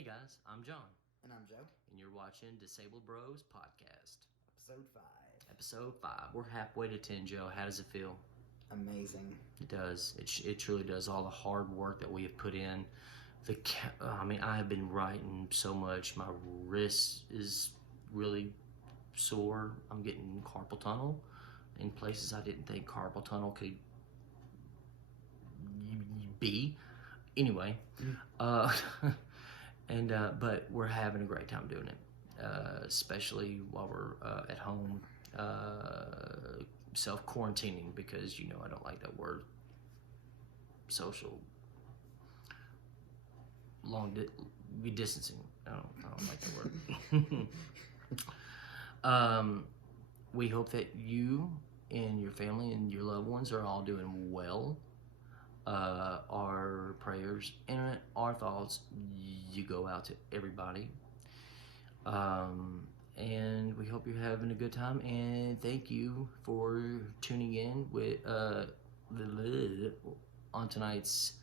Hey guys, I'm John, And I'm Joe. and you're watching Disabled Bros Podcast. Episode 5. Episode 5. We're halfway to 10, Joe. How does it feel? Amazing. It does. It truly does. All the hard work that we have put in. I have been writing so much. My wrist is really sore. I'm getting carpal tunnel in places I didn't think carpal tunnel could be. Anyway, but we're having a great time doing it, especially while we're at home, self-quarantining, because I don't like that word, social distancing. I don't like that word. We hope that you and your family and your loved ones are all doing well. Our prayers and our thoughts, you go out to everybody. And we hope you're having a good time. And thank you for tuning in with on tonight's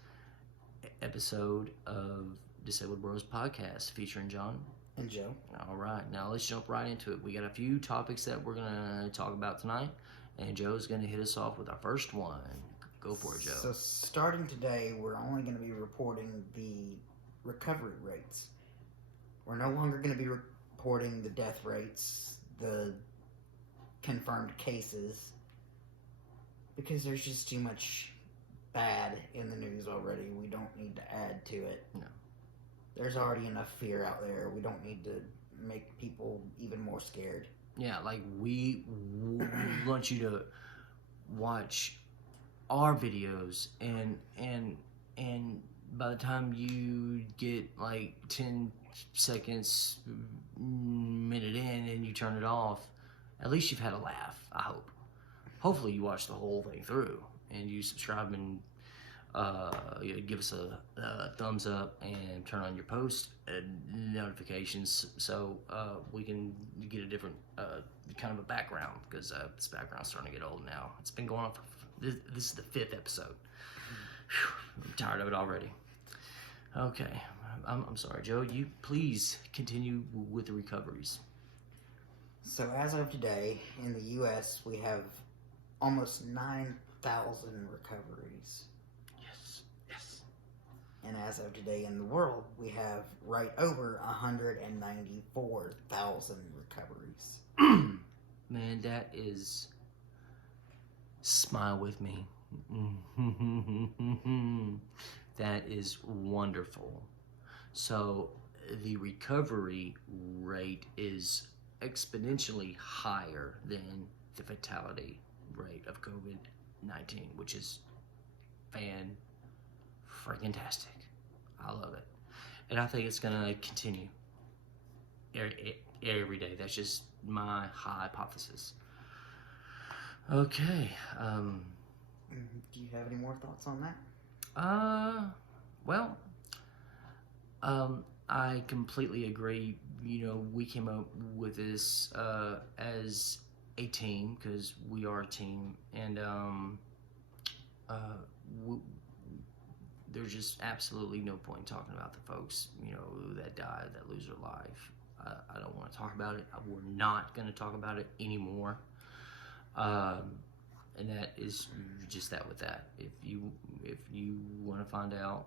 episode of Disabled Bros Podcast featuring John and Joe. All right, now let's jump right into it. We got a few topics that we're gonna talk about tonight, and Joe's gonna hit us off with our first one. Go for it, Joe. So starting today, we're only going to be reporting the recovery rates. We're no longer going to be reporting the death rates, the confirmed cases, because there's just too much bad in the news already. We don't need to add to it. No. There's already enough fear out there. We don't need to make people even more scared. Yeah, like we want you to watch our videos, and by the time you get like 10 seconds, minute in, and you turn it off, at least you've had a laugh. I hope. Hopefully you watch the whole thing through, and you subscribe and give us a thumbs up and turn on your post notifications, so we can get a different kind of a background, because this background's starting to get old now. It's been going on for this is the 5th episode. Whew, I'm tired of it already. Okay, I'm sorry, Joe. You please continue with the recoveries. So as of today, in the U.S., we have almost 9,000 recoveries. Yes. And as of today in the world, we have right over 194,000 recoveries. Man, that is... Smile with me. That is wonderful. So the recovery rate is exponentially higher than the fatality rate of COVID-19, which is fan-freaking-tastic. I love it. And I think it's going to continue every day. That's just my hypothesis. Okay. Do you have any more thoughts on that? Well, I completely agree. We came up with this as a team, because we are a team, and there's just absolutely no point in talking about the folks, that died, that lose their life. I don't want to talk about it. We're not going to talk about it anymore. And that is just that with that. If you want to find out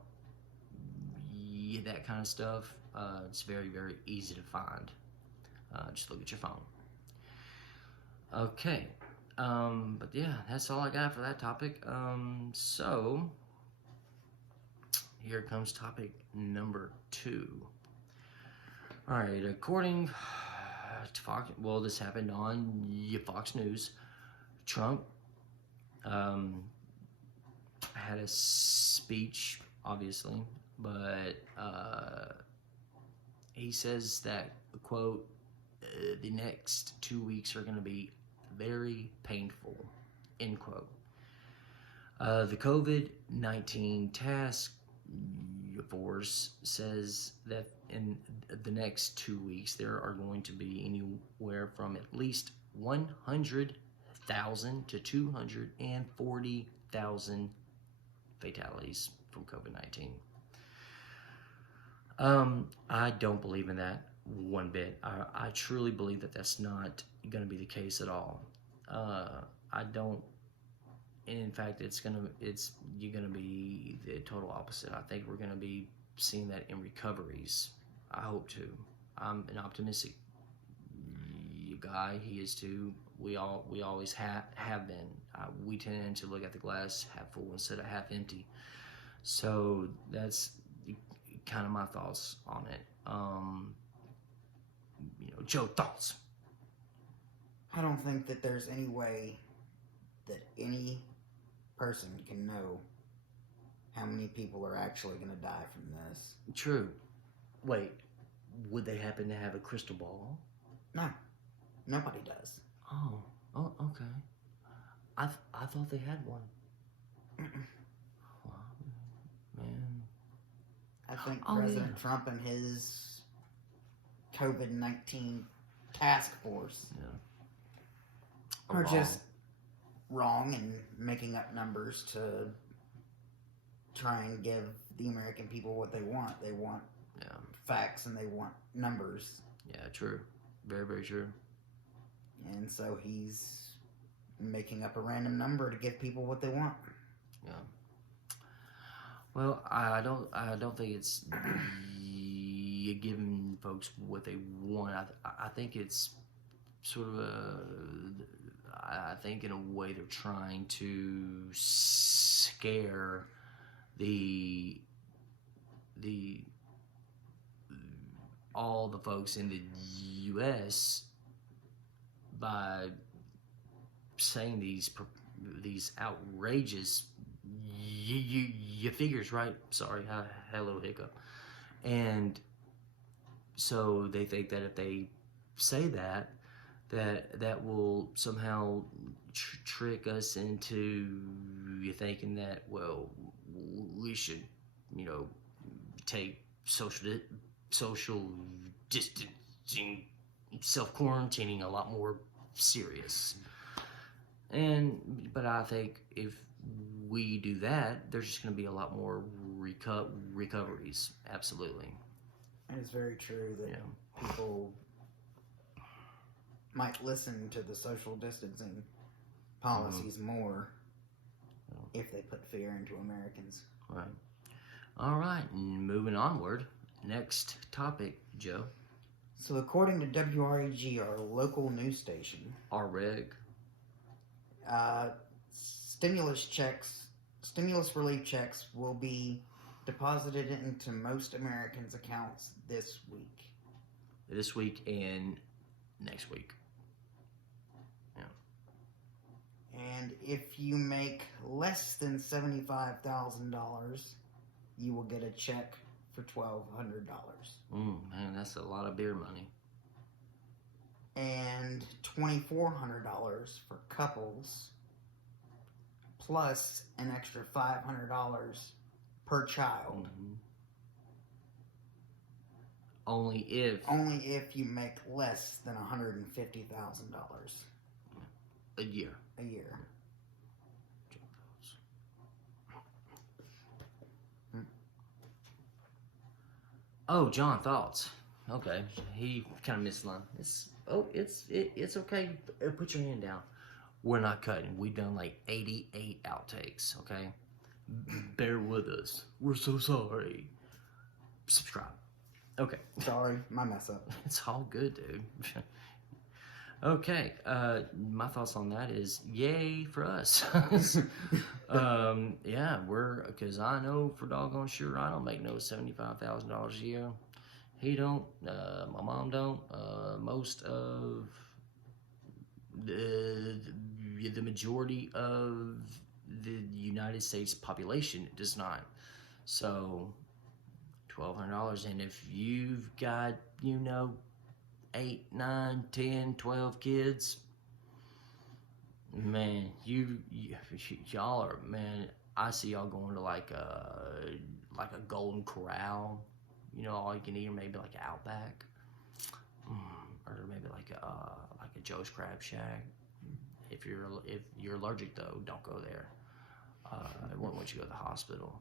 that kind of stuff, it's very, very easy to find. Just look at your phone. Okay. But yeah, that's all I got for that topic. So here comes topic number 2. All right, according to Fox, well, this happened on Fox News. Trump had a speech, obviously, but he says that, quote, the next 2 weeks are going to be very painful, end quote. The COVID-19 task force says that in the next 2 weeks there are going to be anywhere from at least 100,000 to 240,000 fatalities from COVID-19. I don't believe in that one bit. I truly believe that that's not going to be the case at all. I don't, and in fact, you're gonna be the total opposite. I think we're gonna be seeing that in recoveries. I hope to. I'm an optimistic guy. He is too. We always have been. We tend to look at the glass half full instead of half empty. So that's kind of my thoughts on it. Joe, thoughts? I don't think that there's any way that any person can know how many people are actually going to die from this. True. Wait, would they happen to have a crystal ball? No, nobody does. Oh, okay. I thought they had one. Wow, man. I think President Trump and his COVID-19 task force are just wrong and making up numbers to try and give the American people what they want. They want facts and they want numbers. Yeah, true. Very, very true. And so he's making up a random number to give people what they want. Yeah. Well, I don't think it's giving folks what they want. I think it's sort of I think in a way they're trying to scare all the folks in the U.S. by saying these outrageous figures, right? Sorry, I had a little hiccup. And so they think that if they say that will somehow trick us into thinking that, well, we should, take social distancing, self-quarantining a lot more serious. But I think if we do that, there's just going to be a lot more recoveries. Absolutely. And it's very true that people might listen to the social distancing policies more if they put fear into Americans. Right. All right, moving onward. Next topic, Joe. So according to WREG, our local news station, REG, stimulus relief checks will be deposited into most Americans' accounts this week. This week and next week. Yeah. And if you make less than $75,000, you will get a check for $1,200. Man, that's a lot of beer money. And $2,400 for couples, plus an extra $500 per child. Mm-hmm. Only if you make less than $150,000 a year. Oh, John, thoughts? Okay, he kind of missed the line. It's okay. Put your hand down. We're not cutting. We've done like 88 outtakes. Okay, bear with us. We're so sorry. Subscribe. Okay. Sorry, my mess up. It's all good, dude. Okay, my thoughts on that is yay for us. Because I know for doggone sure I don't make no $75,000 a year. He don't, my mom don't, most of the majority of the United States population does not. So, $1,200, and if you've got, 8, 9, 10, 12 kids, man, y'all are, man, I see y'all going to like a Golden Corral, all you can eat, or maybe like an Outback, or maybe like a Joe's Crab Shack. If you're allergic though, don't go there. I wouldn't want you to go to the hospital.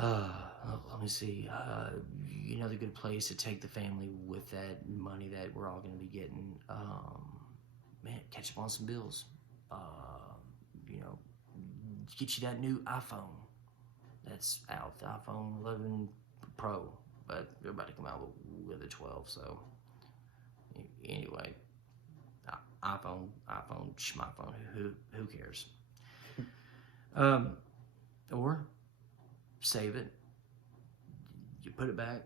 Let me see. Another good place to take the family with that money that we're all going to be getting. Man, catch up on some bills. You know, get you that new iPhone that's out, the iPhone 11 Pro, but they're about to come out with a 12. So anyway, iPhone, schmaphone. Who cares? Or save it. You put it back.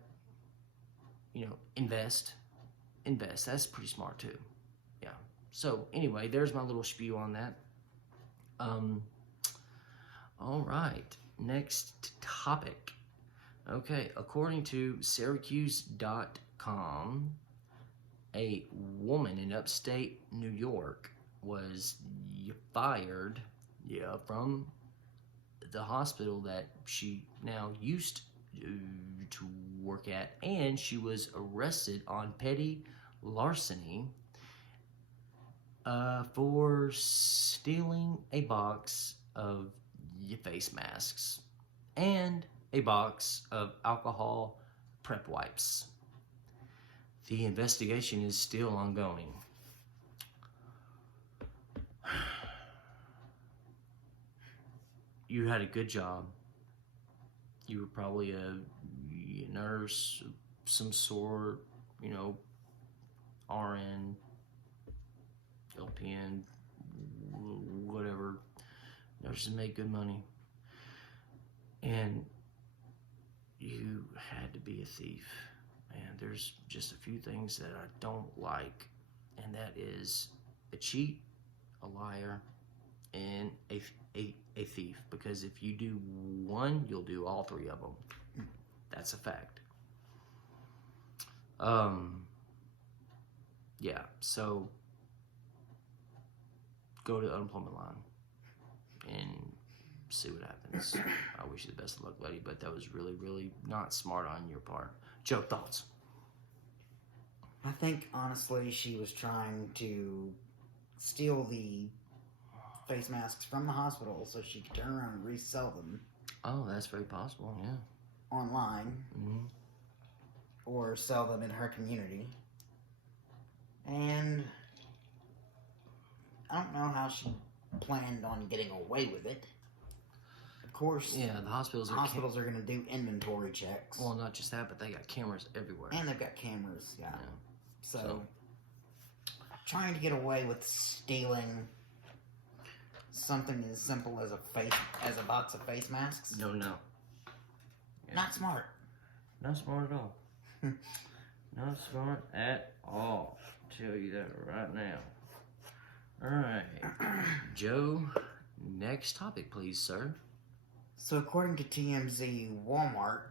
Invest. That's pretty smart too. Yeah. So anyway, there's my little spiel on that. All right. Next topic. Okay. According to Syracuse.com, a woman in upstate New York was fired from the hospital that she now used to work at, and she was arrested on petty larceny for stealing a box of face masks and a box of alcohol prep wipes. The investigation is still ongoing. You had a good job. You were probably a nurse of some sort, RN, LPN, whatever. Nurses make good money. And you had to be a thief. And there's just a few things that I don't like, and that is a cheat, a liar, and a thief. Because if you do one, you'll do all three of them. That's a fact. Yeah. So go to the unemployment line and see what happens. I wish you the best of luck, lady, but that was really, really not smart on your part. Joe, thoughts? I think, honestly, she was trying to steal the face masks from the hospital so she could turn around and resell them. Oh, that's very possible, yeah. Online. Mm-hmm. Or sell them in her community. And I don't know how she planned on getting away with it. Of course, yeah, the hospitals are going to do inventory checks. Well, not just that, but they got cameras everywhere. And they've got cameras, yeah. So, trying to get away with stealing something as simple as a box of face masks. No. Yeah. Not smart. Not smart at all. Not smart at all. I'll tell you that right now. All right, Joe. Next topic, please, sir. So, according to TMZ, Walmart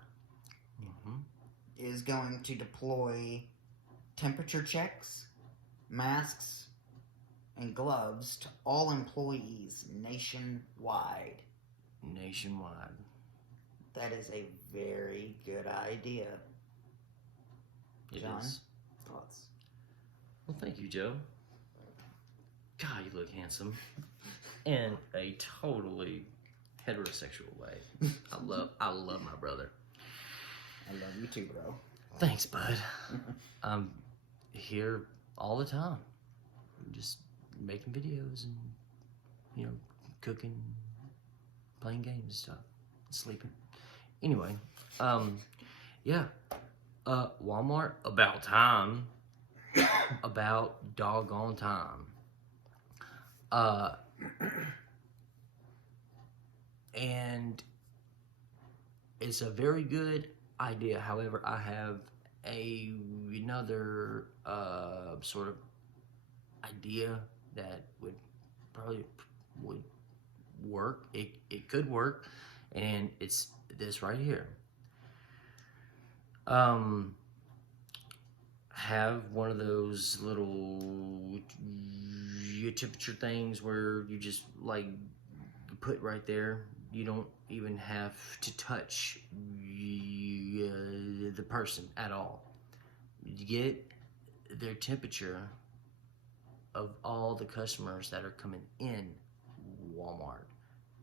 is going to deploy temperature checks, masks, and gloves to all employees nationwide. That is a very good idea. John, thoughts? Well, thank you, Joe. God, you look handsome. In a totally heterosexual way. I love my brother. I love you too, bro. Thanks, bud. I'm here all the time. I'm just making videos and, cooking, playing games and stuff, sleeping. Anyway, yeah. Walmart, about time. About doggone time. And it's a very good idea. However, I have another sort of idea that would work. It could work, and it's this right here. Have one of those little temperature things where you just put right there. You don't even have to touch the person at all. You get their temperature of all the customers that are coming in Walmart.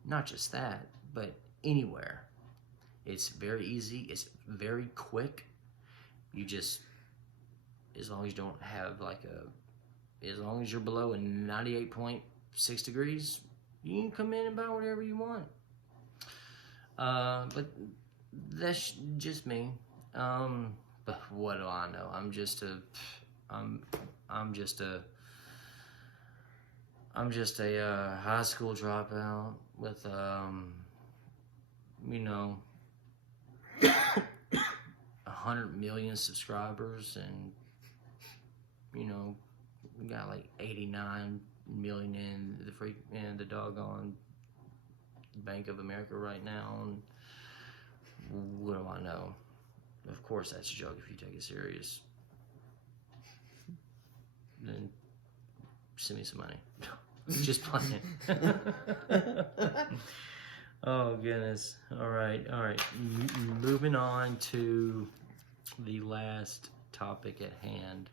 Not just that, but anywhere. It's very easy. It's very quick. You just, as long as you don't have as long as you're below a 98.6 degrees, you can come in and buy whatever you want. But that's just me. But what do I know? I'm just a high school dropout with 100 million subscribers, and we got like 89 million in the doggone Bank of America right now. And what do I know? Of course, that's a joke if you take it serious. Then send me some money. Just playing. Oh, goodness. All right. Moving on to the last topic at hand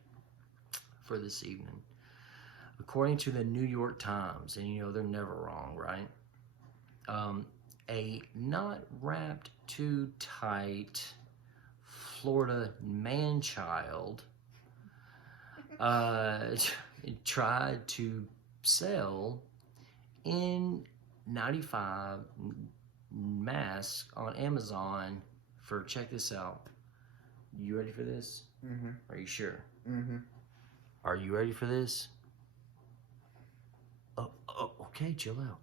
for this evening. According to the New York Times, and they're never wrong, right? A not wrapped too tight Florida man-child tried to sell N95 masks on Amazon for, check this out. You ready for this? Mm-hmm. Are you sure? Mm-hmm. Are you ready for this? Oh, okay, chill out.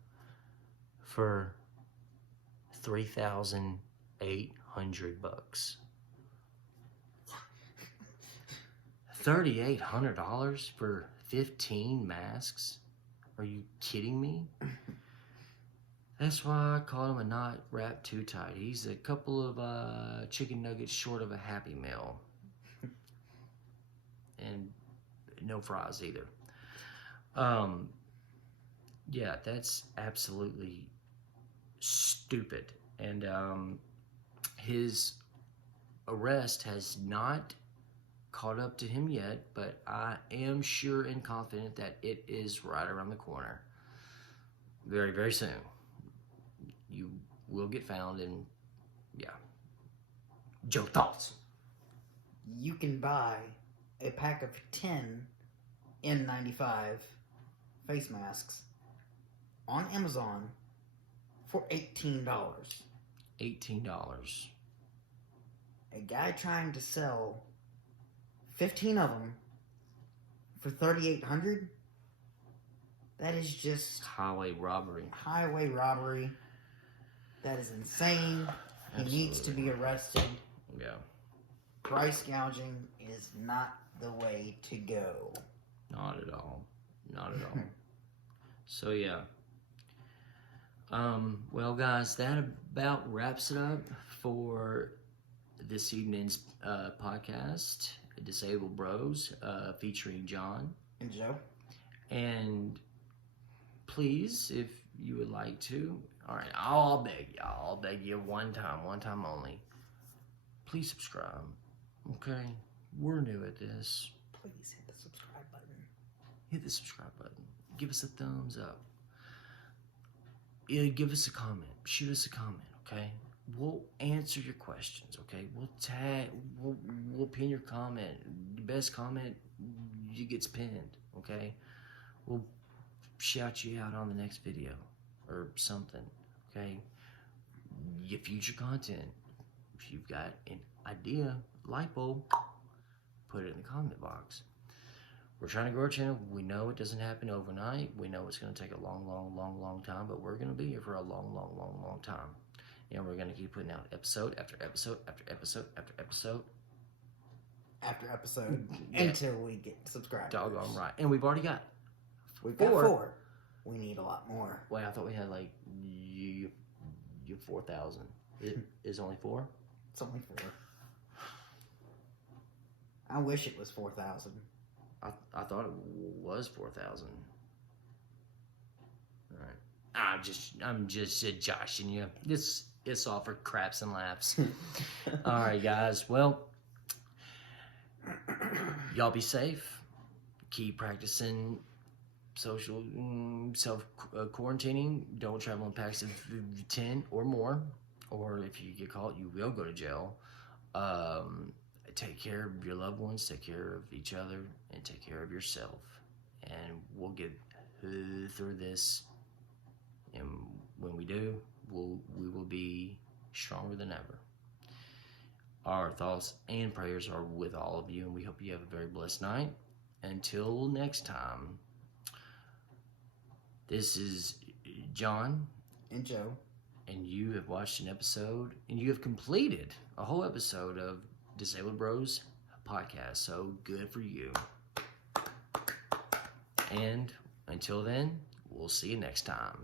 For $3,800. $3,800 for 15 masks? Are you kidding me? That's why I call him a not wrapped too tight. He's a couple of chicken nuggets short of a Happy Meal. And no fries either. Yeah, that's absolutely stupid. And his arrest has not caught up to him yet, but I am sure and confident that it is right around the corner. Very, very soon. You will get found, and yeah. Joe, thoughts? You can buy a pack of 10 N95 face masks on Amazon for $18. $18. A guy trying to sell 15 of them for $3,800? That is just highway robbery. That is insane. He needs to be arrested. Yeah. Price gouging is not the way to go. Not at all. So yeah. Well, guys, that about wraps it up for this evening's podcast, Disabled Bros, featuring John and Joe. And please, if you would like to, all right, I'll beg you one time only. Please subscribe. Okay, we're new at this. Please hit the subscribe button. Hit the subscribe button. Give us a thumbs up. Yeah, give us a comment. Shoot us a comment, okay? We'll answer your questions, okay? We'll pin your comment. The best comment, you gets pinned, okay? We'll shout you out on the next video or something, okay? Your future content. If you've got an idea, light bulb, put it in the comment box. We're trying to grow our channel. We know it doesn't happen overnight. We know it's going to take a long time, but we're going to be here for a long time. And we're going to keep putting out episode after episode after episode after episode. After episode. Yeah. Until we get subscribers. Doggone right. And we've already got We've got 4. We need a lot more. Wait, I thought we had like you 4,000. It is only 4? It's only 4. I wish it was 4,000. I thought it was 4,000. All right. I'm just joshing you. It's all for craps and laughs. All right, guys. Well, y'all be safe. Keep practicing self quarantining. Don't travel in packs of 10 or more. or if you get caught, you will go to jail. Take care of your loved ones, take care of each other, and take care of yourself. And we'll get through this. And when we do, we will be stronger than ever. Our thoughts and prayers are with all of you, and we hope you have a very blessed night. Until next time, this is John and Joe, and you have watched an episode, and you have completed a whole episode of Disabled Bros podcast. So good for you. And until then, we'll see you next time.